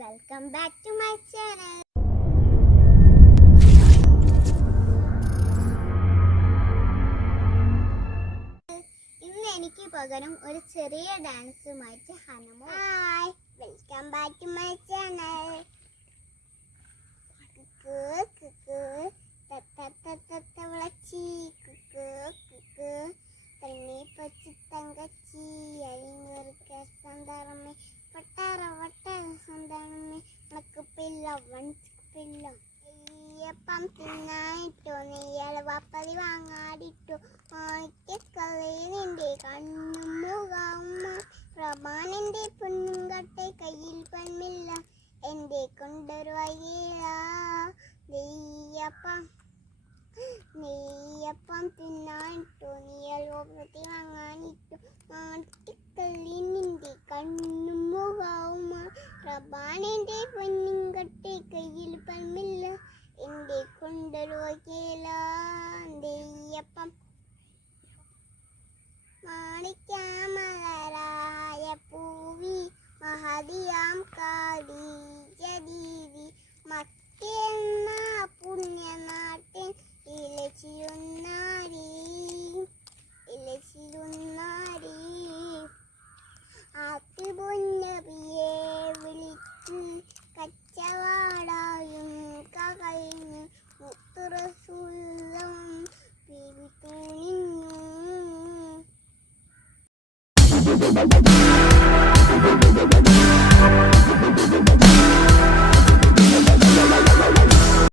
Welcome back to my channel. ഇന്ന് എനിക്ക് പകരം ഒരു ചെറിയ ഡാൻസുമായിട്ട് ഹനുമോ. Hi, welcome back to my channel. വിളച്ചി തണ്ണി പച്ചി തങ്കച്ചി അരിങ്ങുറുക്ക സന്താറമ്മേ വട്ടാറ വട്ടാറ സന്താറമ്മേ ഉണക്കുപ്പില്ല വണിപ്പില്ല അയ്യപ്പം തിന്നായിട്ടോ നെയ്യാള് വാപ്പതി വാങ്ങാടിട്ടോ മാണിക്കക്കല്ലേ നിന്റെ കണ്ണും മുഖമ്മ പ്രഭാനിന്റെ പൊന്നും കട്ടെ കയ്യിൽ പെണ്ണില്ല എന്റെ കൊണ്ടൊരു വയ്യ നെയ്യപ്പം തിന്നാനിട്ടോ നീയൽവപ്പത്തി വാങ്ങാനിട്ടോ മാട്ടിക്കല്ലി നിന്റെ കണ്ണും മുഖവുമ റബാനെന്റെ പൊന്നും കട്ടെ കയ്യിൽ പണില്ല എന്റെ കൊണ്ടൊരു വയ്യ നെയ്യപ്പം മാണിക്യാമലരായ പൂവി മഹതിയാം കാടി ജദീവി മക്കെന്ന പുണ്യനാട്ടിൻ ഇലച്ചിരുന്നാരി ആത്തി പൊന്നബിയെ വിളിച്ച് കച്ചവാടായും കഴിഞ്ഞ് മുത്തുറസുള്ളം പിരിത്തുനിന്നു.